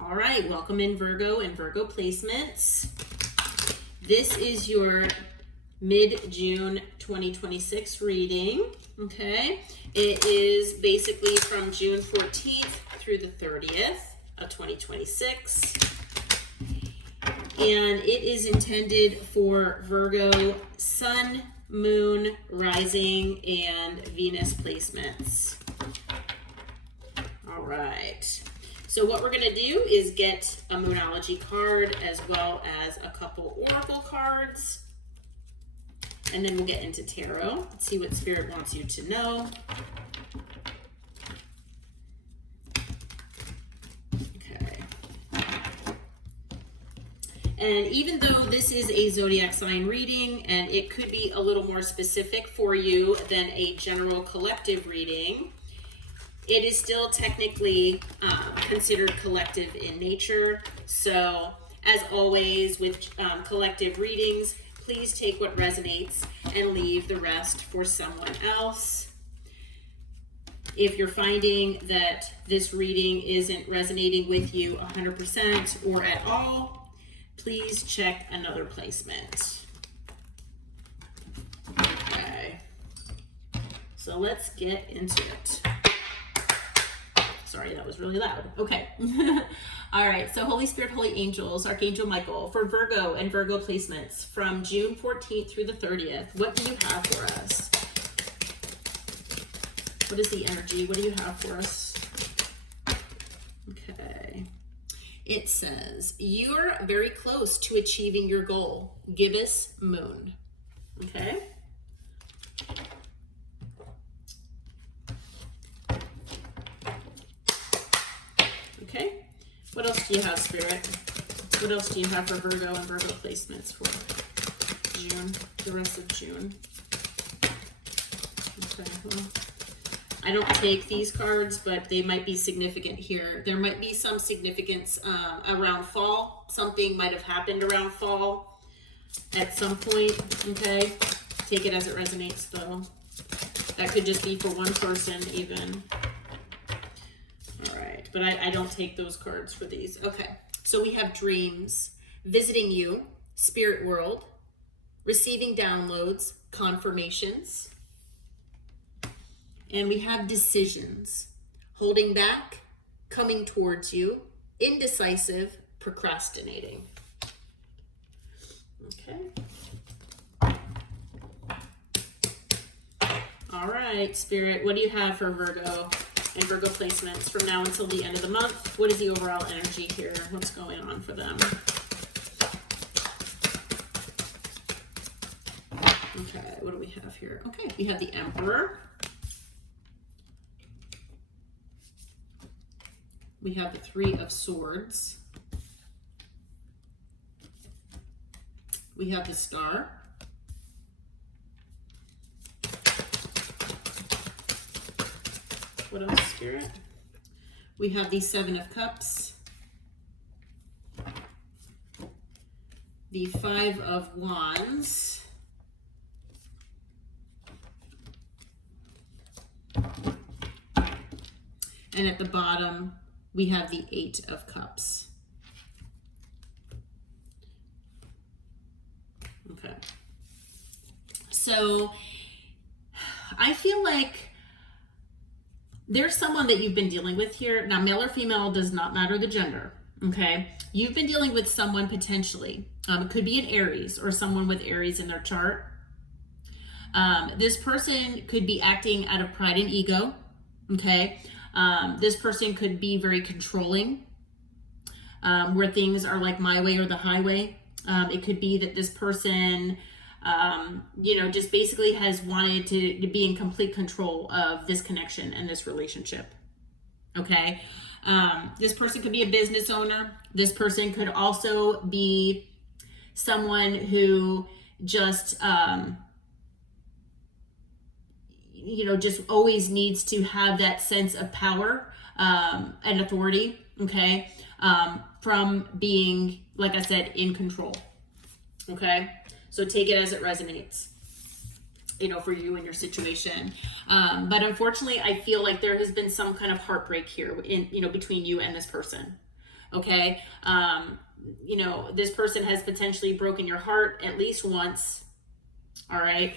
All right, welcome in Virgo and Virgo placements. This is your mid-June 2026 reading, okay? It is basically from June 14th through the 30th of 2026. And it is intended for Virgo Sun, Moon, Rising, and Venus placements. All right. So what we're going to do is get a Moonology card as well as a couple Oracle cards. And then we'll get into Tarot. Let's see what Spirit wants you to know. Okay. And even though this is a zodiac sign reading, and it could be a little more specific for you than a general collective reading, it is still technically considered collective in nature. So, as always with collective readings, please take what resonates and leave the rest for someone else. If you're finding that this reading isn't resonating with you 100% or at all, please check another placement. Okay, so let's get into it. Sorry, that was really loud. Okay. All right. So Holy Spirit, Holy Angels, Archangel Michael, for Virgo and Virgo placements from June 14th through the 30th, what do you have for us? What is the energy? What do you have for us? Okay. It says, you're very close to achieving your goal. Gibbous Moon. Okay. Okay, what else do you have, Spirit? What else do you have for Virgo and Virgo placements for June, the rest of June? Okay, well, I don't take these cards, but they might be significant here. There might be some significance around fall. Something might have happened around fall at some point, okay? Take it as it resonates, though. That could just be for one person, even. But I don't take those cards for these. Okay, so we have dreams, visiting you, spirit world, receiving downloads, confirmations. And we have decisions, holding back, coming towards you, indecisive, procrastinating. Okay. All right, Spirit, what do you have for Virgo and Virgo placements from now until the end of the month? What is the overall energy here? What's going on for them? Okay, what do we have here? Okay, we have the Emperor. We have the Three of Swords. We have the Star. What else, Spirit? We have the Seven of Cups, the Five of Wands, and at the bottom, we have the Eight of Cups. Okay. So, I feel like there's someone that you've been dealing with here. Now, male or female does not matter the gender, okay? You've been dealing with someone potentially. It could be an Aries or someone with Aries in their chart. This person could be acting out of pride and ego, okay? This person could be very controlling, where things are like my way or the highway. It could be that this person just basically has wanted to be in complete control of this connection and this relationship. Okay. This person could be a business owner. This person could also be someone who just, just always needs to have that sense of power, and authority. Okay. From being, like I said, in control. Okay. So take it as it resonates, for you and your situation. But unfortunately, I feel like there has been some kind of heartbreak here between you and this person. Okay. You know, this person has potentially broken your heart at least once. All right.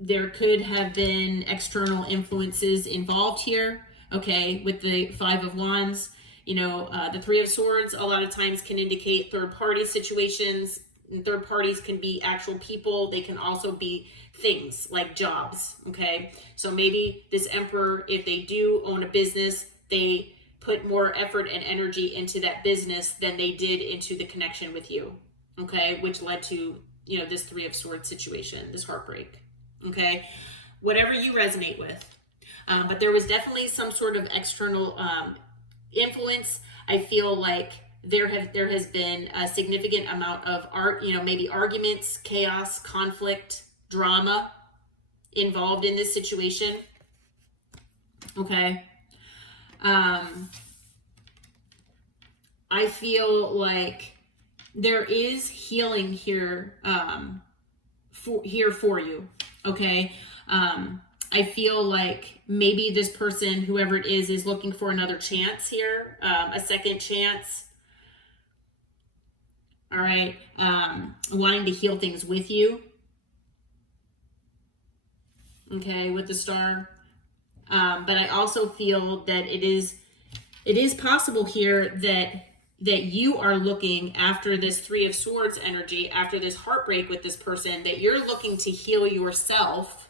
There could have been external influences involved here. Okay. With the Five of Wands, you know, the Three of Swords a lot of times can indicate third party situations. Third parties can be actual people. They can also be things like jobs. Okay. So maybe this Emperor, if they do own a business, they put more effort and energy into that business than they did into the connection with you. Okay. Which led to, you know, this Three of Swords situation, this heartbreak. Okay. Whatever you resonate with. But there was definitely some sort of external influence. I feel like there has been a significant amount of maybe arguments, chaos, conflict, drama involved in this situation. Okay. I feel like there is healing here, for you. Okay. I feel like maybe this person, whoever it is looking for another chance here, a second chance. All right. Wanting to heal things with you. Okay. With the Star. But I also feel that it is possible here that you are looking after this Three of Swords energy, after this heartbreak with this person, that you're looking to heal yourself,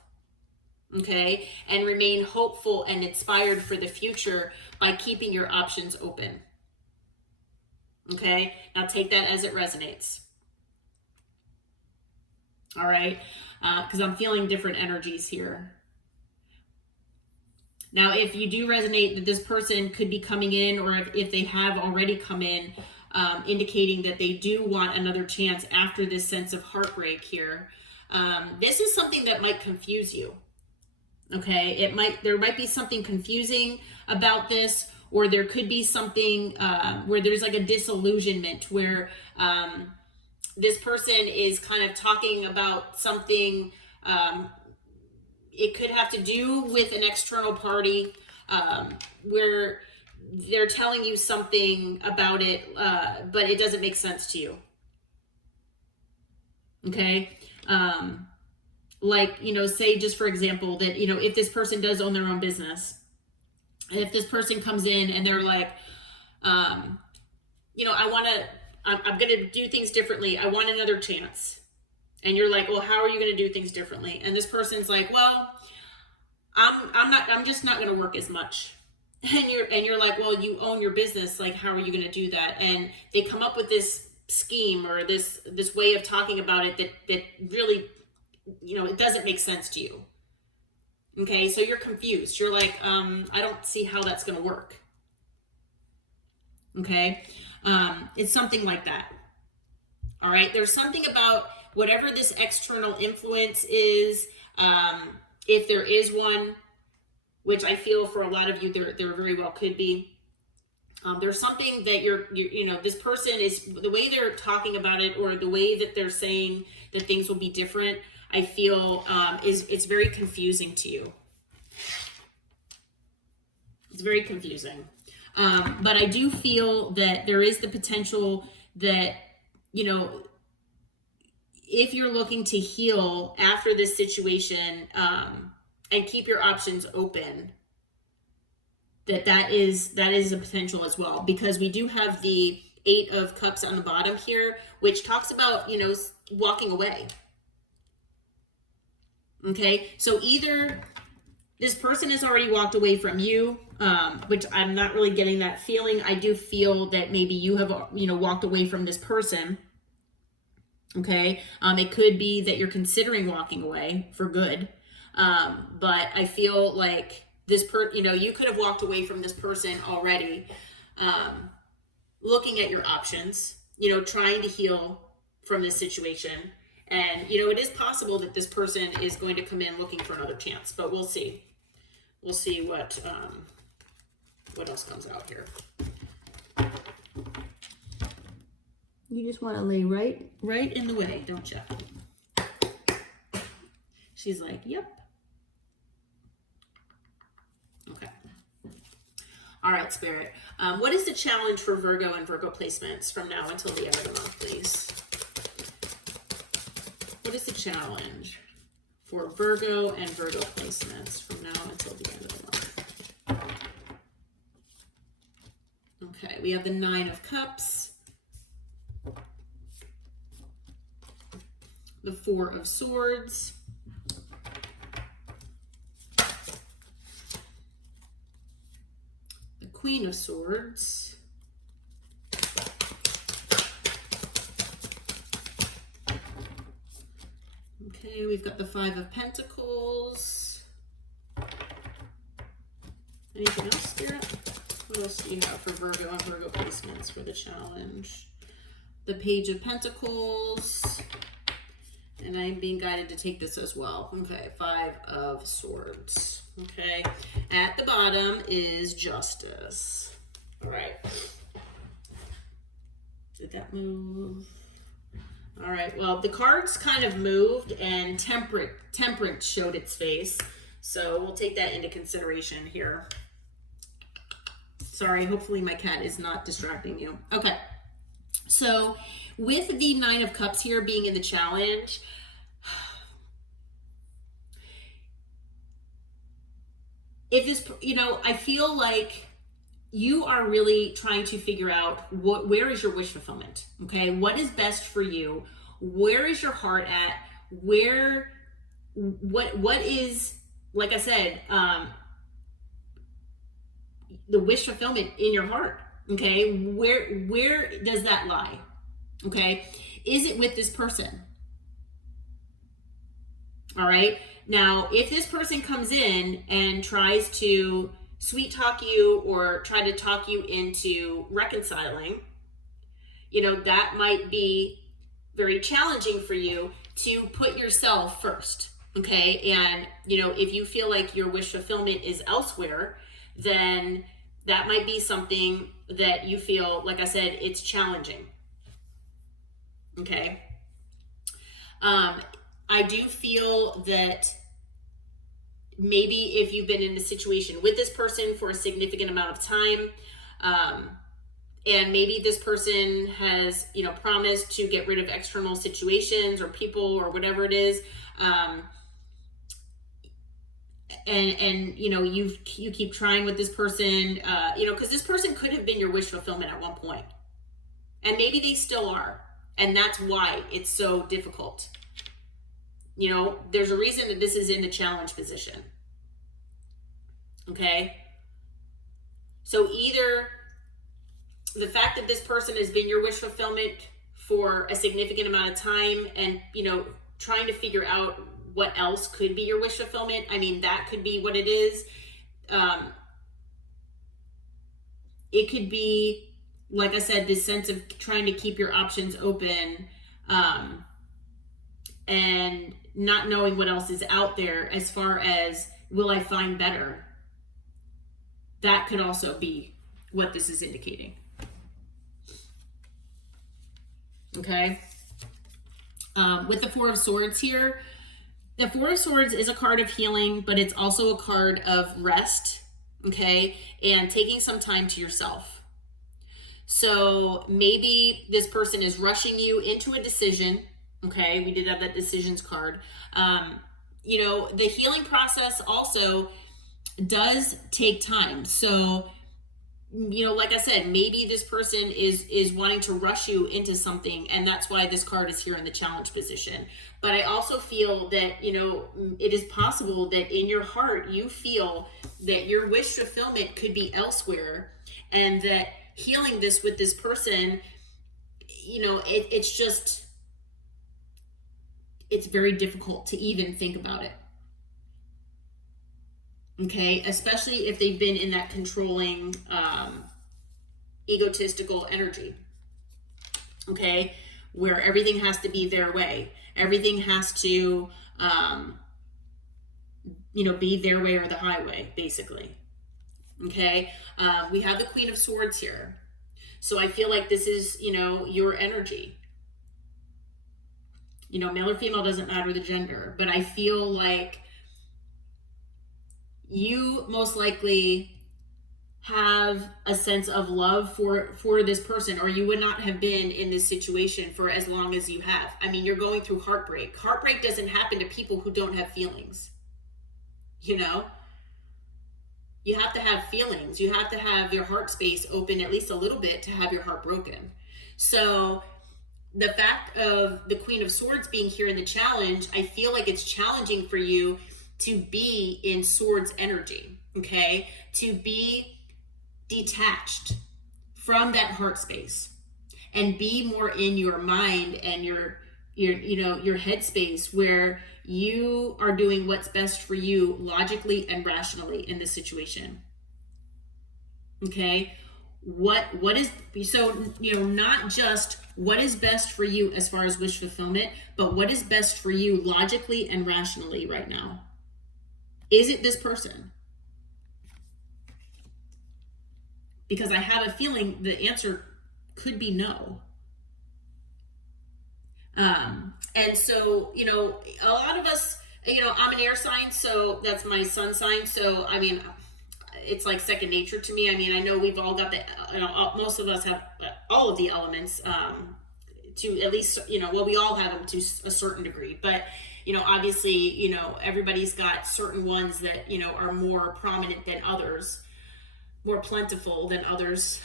okay, and remain hopeful and inspired for the future by keeping your options open. Okay, now take that as it resonates. All right, because I'm feeling different energies here. Now, if you do resonate that this person could be coming in, or if they have already come in, indicating that they do want another chance after this sense of heartbreak here, this is something that might confuse you. Okay, there might be something confusing about this, or there could be something where there's like a disillusionment where this person is kind of talking about something. It could have to do with an external party where they're telling you something about it, but it doesn't make sense to you. Okay. Like, you know, say just for example that, you know, if this person does own their own business, and if this person comes in and they're like, you know, I'm going to do things differently. I want another chance. And you're like, well, how are you going to do things differently? And this person's like, well, I'm just not going to work as much. And you're like, well, you own your business. Like, how are you going to do that? And they come up with this scheme or this way of talking about it that really, you know, it doesn't make sense to you. Okay. So you're confused. You're like, I don't see how that's going to work. Okay. It's something like that. All right. There's something about whatever this external influence is, if there is one, which I feel for a lot of you, there very well could be. There's something that you know, this person is, the way they're talking about it, or the way that they're saying that things will be different, I feel it's very confusing to you. It's very confusing. But I do feel that there is the potential that, you know, if you're looking to heal after this situation, and keep your options open, that is a potential as well, because we do have the Eight of Cups on the bottom here, which talks about, you know, walking away. Okay, so either this person has already walked away from you, which I'm not really getting that feeling. I do feel that maybe you have, you know, walked away from this person. Okay, it could be that you're considering walking away for good, but I feel like you know, you could have walked away from this person already, looking at your options, you know, trying to heal from this situation. And, you know, it is possible that this person is going to come in looking for another chance, but we'll see. We'll see what else comes out here. You just want to lay right in the way, don't you? She's like, yep. Okay. All right. right, Spirit. What is the challenge for Virgo and Virgo placements from now until the end of the month, please? What is the challenge for Virgo and Virgo placements from now until the end of the month? Okay, we have the Nine of Cups, the Four of Swords, the Queen of Swords, okay, we've got the Five of Pentacles. Anything else, Spirit? What else do you have for Virgo and Virgo placements for the challenge? The Page of Pentacles. And I'm being guided to take this as well. Okay, Five of Swords. Okay, at the bottom is Justice. All right. Did that move? All right, well, the cards kind of moved and Temperance showed its face. So we'll take that into consideration here. Sorry, hopefully my cat is not distracting you. Okay, so with the Nine of Cups here being in the challenge, if this, I feel like you are really trying to figure out where is your wish fulfillment, okay? What is best for you? Where is your heart at? What is, like I said, the wish fulfillment in your heart, okay? Where does that lie, okay? Is it with this person? All right. Now, if this person comes in and tries to sweet talk you or try to talk you into reconciling, that might be very challenging for you to put yourself first. Okay. And, if you feel like your wish fulfillment is elsewhere, then that might be something that you feel, like I said, it's challenging. Okay. I do feel that maybe if you've been in a situation with this person for a significant amount of time, and maybe this person has, promised to get rid of external situations or people or whatever it is, and you keep trying with this person, because this person could have been your wish fulfillment at one point, and maybe they still are, and that's why it's so difficult. There's a reason that this is in the challenge position. Okay. So either the fact that this person has been your wish fulfillment for a significant amount of time and, trying to figure out what else could be your wish fulfillment. I mean, that could be what it is. It could be, like I said, this sense of trying to keep your options open, and not knowing what else is out there as far as, will I find better? That could also be what this is indicating. Okay. With the Four of Swords here, the Four of Swords is a card of healing, but it's also a card of rest, okay, and taking some time to yourself. So maybe this person is rushing you into a decision. Okay, we did have that decisions card. The healing process also does take time. So, like I said, maybe this person is wanting to rush you into something, and that's why this card is here in the challenge position. But I also feel that, it is possible that in your heart, you feel that your wish fulfillment could be elsewhere, and that healing this with this person, it's very difficult to even think about it. Okay, especially if they've been in that controlling, egotistical energy. Okay, where everything has to be their way. Everything has to, be their way or the highway, basically. Okay, we have the Queen of Swords here. So I feel like this is, your energy. Male or female doesn't matter the gender, but I feel like you most likely have a sense of love for this person, or you would not have been in this situation for as long as you have. I mean, you're going through heartbreak. Heartbreak doesn't happen to people who don't have feelings. You know, you have to have feelings. You have to have your heart space open at least a little bit to have your heart broken. So the fact of the Queen of Swords being here in the challenge, I feel like it's challenging for you to be in Swords energy, okay? To be detached from that heart space and be more in your mind and your headspace, where you are doing what's best for you logically and rationally in this situation. Okay? What is, so, not just what is best for you as far as wish fulfillment, but what is best for you logically and rationally right now? Is it this person? Because I have a feeling the answer could be no. And so, a lot of us, I'm an air sign, so that's my sun sign. So, I mean, it's like second nature to me. I mean, I know we've all got most of us have all of the elements, to at least, we all have them to a certain degree, but, obviously, everybody's got certain ones that, are more prominent than others, more plentiful than others.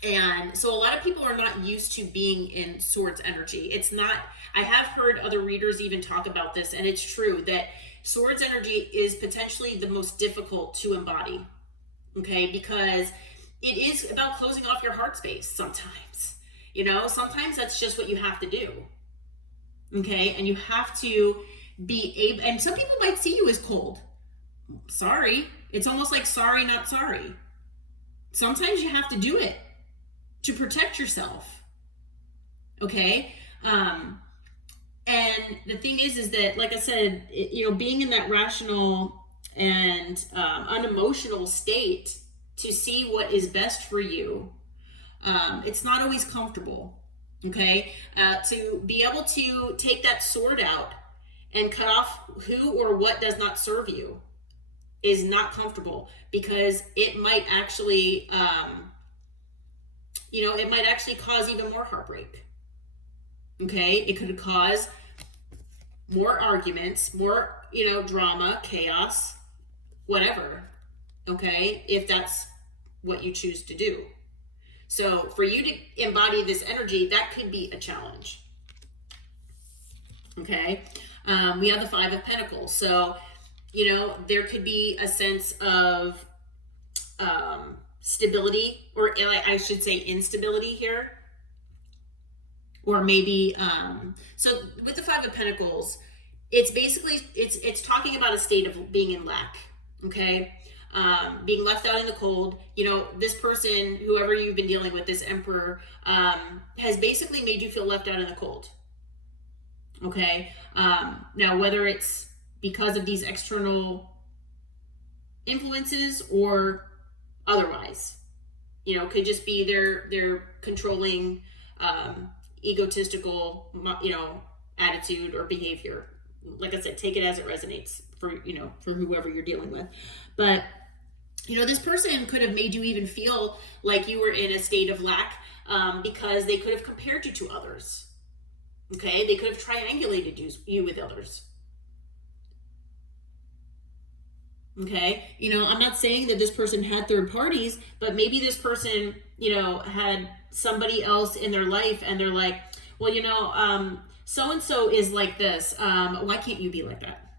And so a lot of people are not used to being in Swords energy. It's not, I have heard other readers even talk about this, and it's true that Swords energy is potentially the most difficult to embody, okay? Because it is about closing off your heart space sometimes. Sometimes that's just what you have to do, okay? And you have to be able, and some people might see you as cold. Sorry. It's almost like sorry, not sorry. Sometimes you have to do it to protect yourself, okay? And the thing is that, like I said, being in that rational and unemotional state to see what is best for you, it's not always comfortable, okay? To be able to take that sword out and cut off who or what does not serve you is not comfortable, because it might actually, it might actually cause even more heartbreak. Okay, it could cause more arguments, more, drama, chaos, whatever. Okay, if that's what you choose to do. So for you to embody this energy, that could be a challenge. Okay, we have the Five of Pentacles. So, there could be a sense of stability, or I should say instability here. Or maybe, so with the Five of Pentacles, it's basically, it's talking about a state of being in lack, okay? Being left out in the cold. This person, whoever you've been dealing with, this Emperor, has basically made you feel left out in the cold, okay? Now, whether it's because of these external influences or otherwise, could just be their controlling, egotistical, attitude or behavior. Like I said, take it as it resonates for whoever you're dealing with. But, this person could have made you even feel like you were in a state of lack, because they could have compared you to others. Okay. They could have triangulated you with others. Okay. I'm not saying that this person had third parties, but maybe this person, had somebody else in their life, and they're like, well, so-and-so is like this. Why can't you be like that?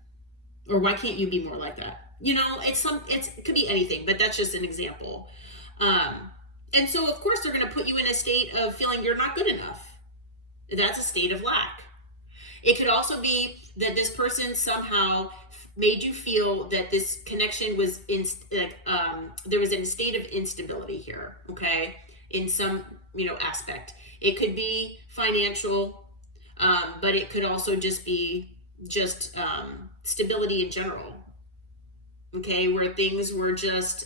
Or why can't you be more like that? It could be anything, but that's just an example. And so of course they're going to put you in a state of feeling you're not good enough. That's a state of lack. It could also be that this person somehow made you feel that this connection was there was a state of instability here, okay, in some aspect. It could be financial, but it could also just be stability in general, okay, where things were just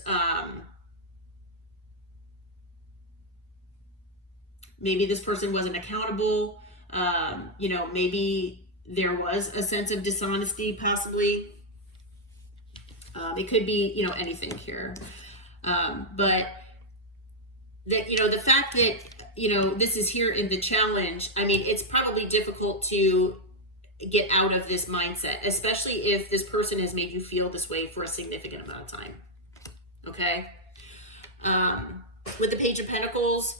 maybe this person wasn't accountable. Maybe there was a sense of dishonesty, possibly. It could be, anything here. But that, the fact that, this is here in the challenge, I mean, it's probably difficult to get out of this mindset, especially if this person has made you feel this way for a significant amount of time. Okay. With the Page of Pentacles,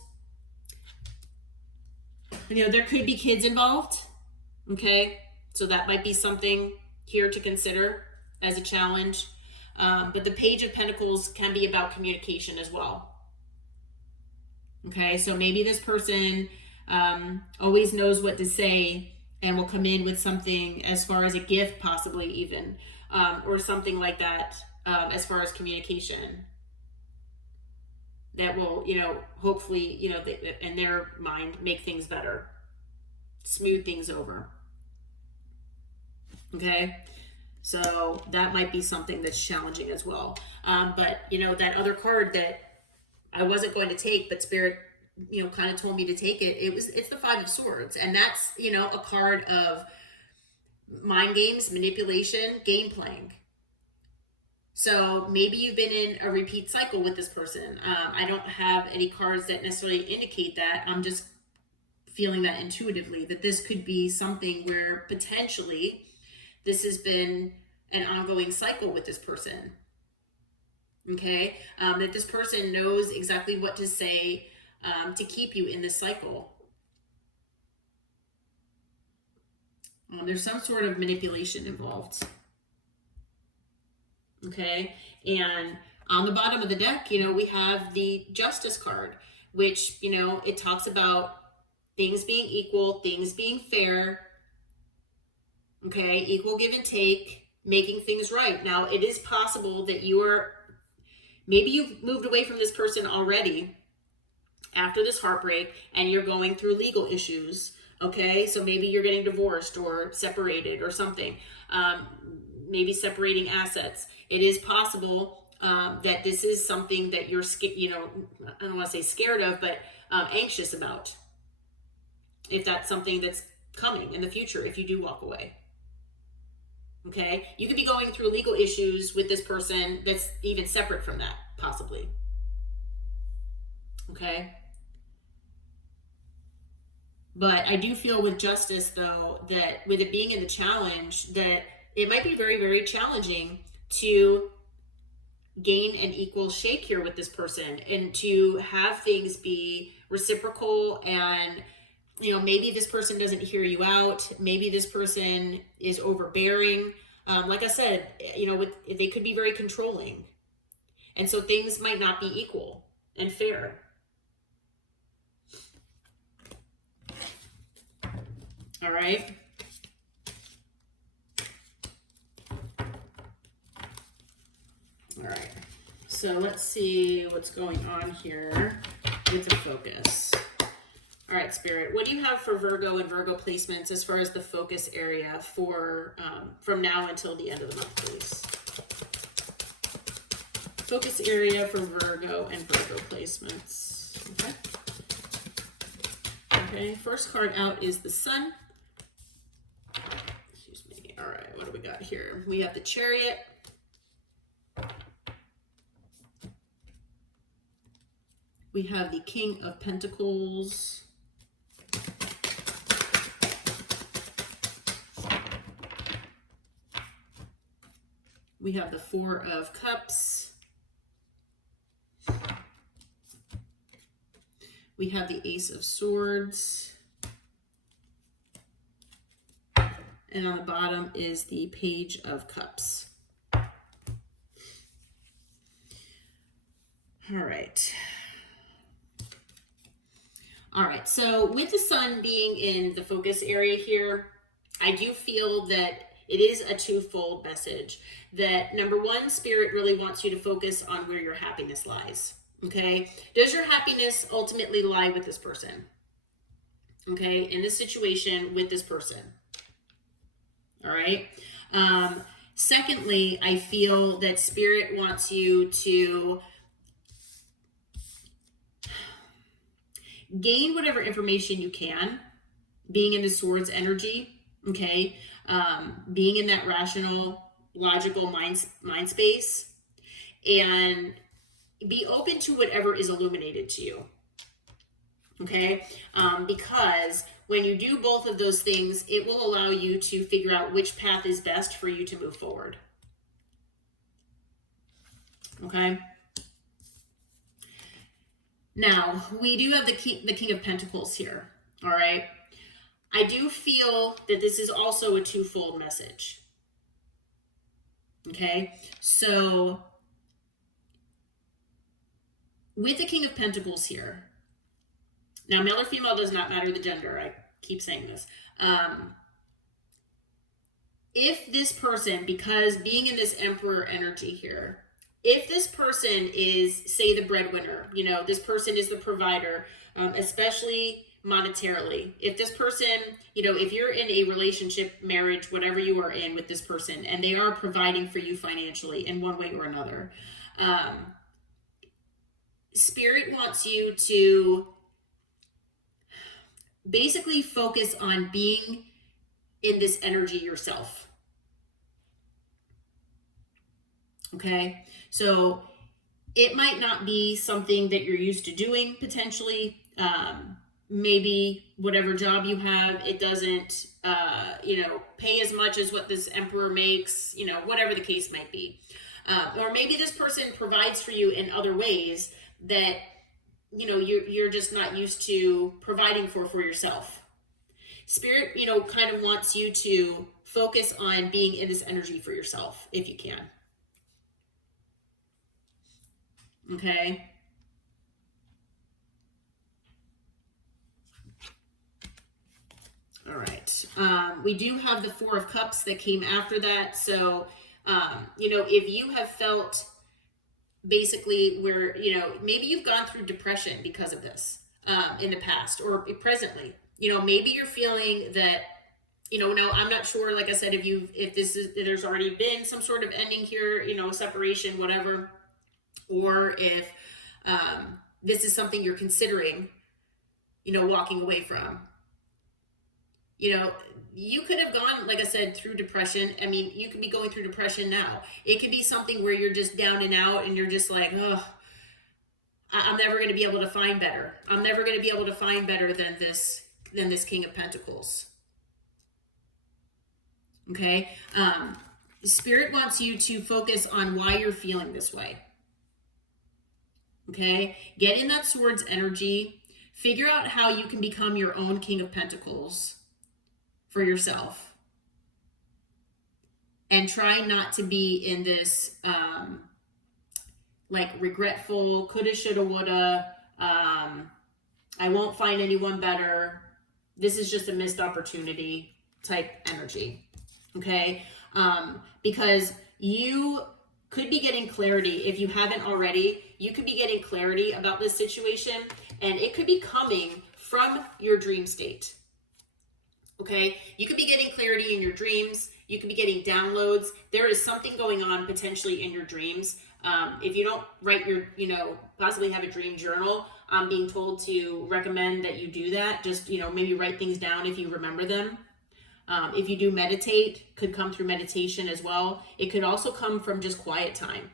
there could be kids involved. Okay. So that might be something here to consider as a challenge. But the Page of Pentacles can be about communication as well. Okay. So maybe this person always knows what to say and will come in with something as far as a gift, possibly even, or something like that, as far as communication that will, hopefully, in their mind, make things better, smooth things over. Okay. So that might be something that's challenging as well. But that other card that I wasn't going to take, but Spirit, kind of told me to take it. It's the Five of Swords. And that's, a card of mind games, manipulation, game playing. So maybe you've been in a repeat cycle with this person. I don't have any cards that necessarily indicate that. I'm just feeling that intuitively, that this could be something where potentially this has been an ongoing cycle with this person. Okay. That this person knows exactly what to say to keep you in this cycle. There's some sort of manipulation involved. Okay. And on the bottom of the deck, we have the Justice card, which, it talks about things being equal, things being fair. Okay. Equal give and take, making things right. Now, it is possible that maybe you've moved away from this person already after this heartbreak and you're going through legal issues. Okay. So maybe you're getting divorced or separated or something. Maybe separating assets. It is possible that this is something that you're, I don't want to say scared of, but anxious about. If that's something that's coming in the future, if you do walk away. Okay. You could be going through legal issues with this person that's even separate from that, possibly. Okay. But I do feel with Justice, though, that with it being in the challenge, that it might be very, very challenging to gain an equal shake here with this person and to have things be reciprocal. And, maybe this person doesn't hear you out. Maybe this person is overbearing. Like I said, they could be very controlling. And so things might not be equal and fair. All right. All right. So let's see what's going on here with the focus. All right, Spirit, what do you have for Virgo and Virgo placements as far as the focus area for from now until the end of the month, please? Focus area for Virgo and Virgo placements. Okay. Okay. First card out is the Sun. Excuse me. All right. What do we got here? We have the Chariot. We have the King of Pentacles. We have the Four of Cups. We have the Ace of Swords. And on the bottom is the Page of Cups. All right. All right. So with the Sun being in the focus area here, I do feel that it is a twofold message. That number one, Spirit really wants you to focus on where your happiness lies. Okay. Does your happiness ultimately lie with this person? Okay. In this situation with this person. All right. Secondly, I feel that Spirit wants you to gain whatever information you can, being in the Swords energy. Okay. Being in that rational, logical mind space, and be open to whatever is illuminated to you. Okay? Because when you do both of those things, it will allow you to figure out which path is best for you to move forward. Okay? Now, we do have the King of Pentacles here. All right? I do feel that this is also a twofold message. Okay? So, with the King of Pentacles here, now male or female does not matter the gender. I keep saying this. If this person, because being in this Emperor energy here, if this person is, say, the breadwinner, you know, this person is the provider, especially monetarily. If this person, you know, if you're in a relationship, marriage, whatever you are in with this person, and they are providing for you financially in one way or another, Spirit wants you to basically focus on being in this energy yourself. Okay, so it might not be something that you're used to doing potentially. Maybe whatever job you have, it doesn't, pay as much as what this Emperor makes, whatever the case might be. Or maybe this person provides for you in other ways that, you're just not used to providing for yourself. Spirit, kind of wants you to focus on being in this energy for yourself, if you can. Okay. All right. We do have the Four of Cups that came after that. So, if you have felt basically where, maybe you've gone through depression because of this in the past or presently, maybe you're feeling that, no, I'm not sure. Like I said, if there's already been some sort of ending here, separation, whatever, or if this is something you're considering, walking away from. You could have gone, like I said, through depression. I mean, you could be going through depression now. It could be something where you're just down and out and you're just like, oh, I'm never going to be able to find better. I'm never going to be able to find better than this King of Pentacles. Okay? Spirit wants you to focus on why you're feeling this way. Okay? Get in that Swords energy. Figure out how you can become your own King of Pentacles for yourself. And try not to be in this regretful, coulda, shoulda, woulda, I won't find anyone better, this is just a missed opportunity type energy. Okay? Because you could be getting clarity. If you haven't already, you could be getting clarity about this situation, and it could be coming from your dream state. Okay, you could be getting clarity in your dreams. You could be getting downloads. There is something going on potentially in your dreams. If you don't write your, possibly have a dream journal, I'm being told to recommend that you do that. Just, maybe write things down if you remember them. If you do meditate, could come through meditation as well. It could also come from just quiet time.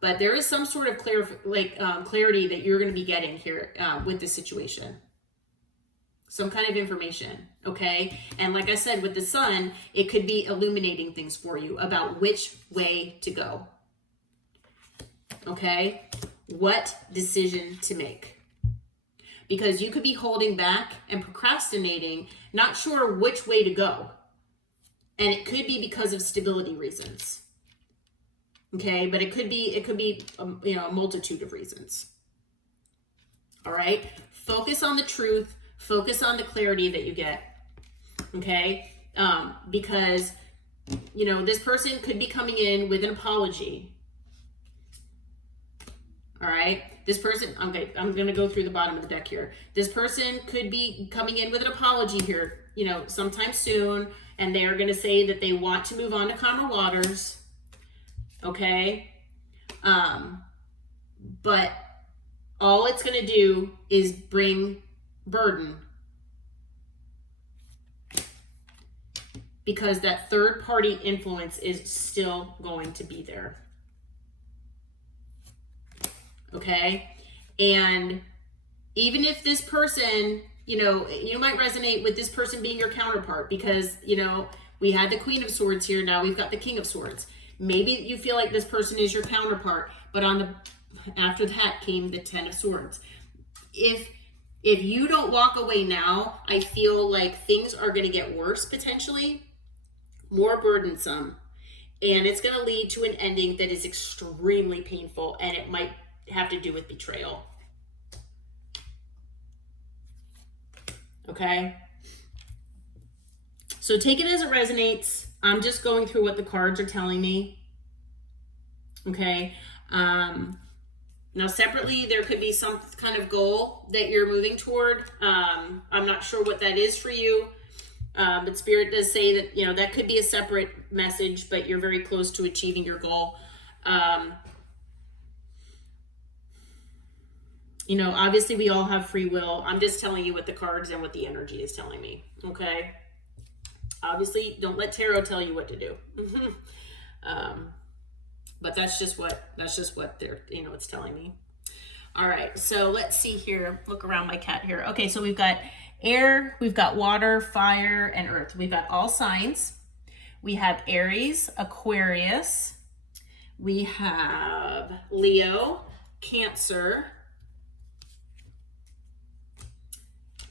But there is some sort of clarity that you're going to be getting here with this situation. Some kind of information, okay? And like I said, with the Sun, it could be illuminating things for you about which way to go, okay? What decision to make. Because you could be holding back and procrastinating, not sure which way to go. And it could be because of stability reasons, okay? But it could be a multitude of reasons, all right? Focus on the truth. Focus on the clarity that you get, okay? Because, this person could be coming in with an apology, all right? This person, okay, I'm going to go through the bottom of the deck here. This person could be coming in with an apology here, sometime soon, and they are going to say that they want to move on to calmer waters, okay? But all it's going to do is bring burden, because that third party influence is still going to be there. okay? And even if this person, you know, you might resonate with this person being your counterpart because, you know, we had the Queen of Swords here, now we've got the King of Swords. Maybe you feel like this person is your counterpart, but after that came the Ten of Swords. If you don't walk away now, I feel like things are going to get worse potentially, more burdensome, and it's going to lead to an ending that is extremely painful, and it might have to do with betrayal. Okay? So take it as it resonates. I'm just going through what the cards are telling me. Okay? Now, separately, there could be some kind of goal that you're moving toward. I'm not sure what that is for you. But Spirit does say that, you know, that could be a separate message, but you're very close to achieving your goal. You know, obviously we all have free will. I'm just telling you what the cards and what the energy is telling me. Okay. Obviously, don't let tarot tell you what to do. But that's just what they're, you know, it's telling me. All right. So let's see here. Look around my cat here. Okay. So we've got air, we've got water, fire, and earth. We've got all signs. We have Aries, Aquarius. We have Leo, Cancer.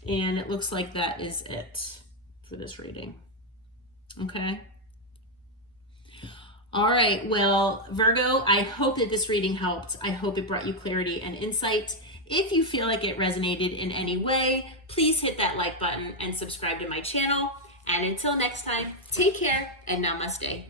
And it looks like that is it for this reading. Okay. All right. Well, Virgo, I hope that this reading helped. I hope it brought you clarity and insight. If you feel like it resonated in any way, please hit that like button and subscribe to my channel. And until next time, take care and namaste.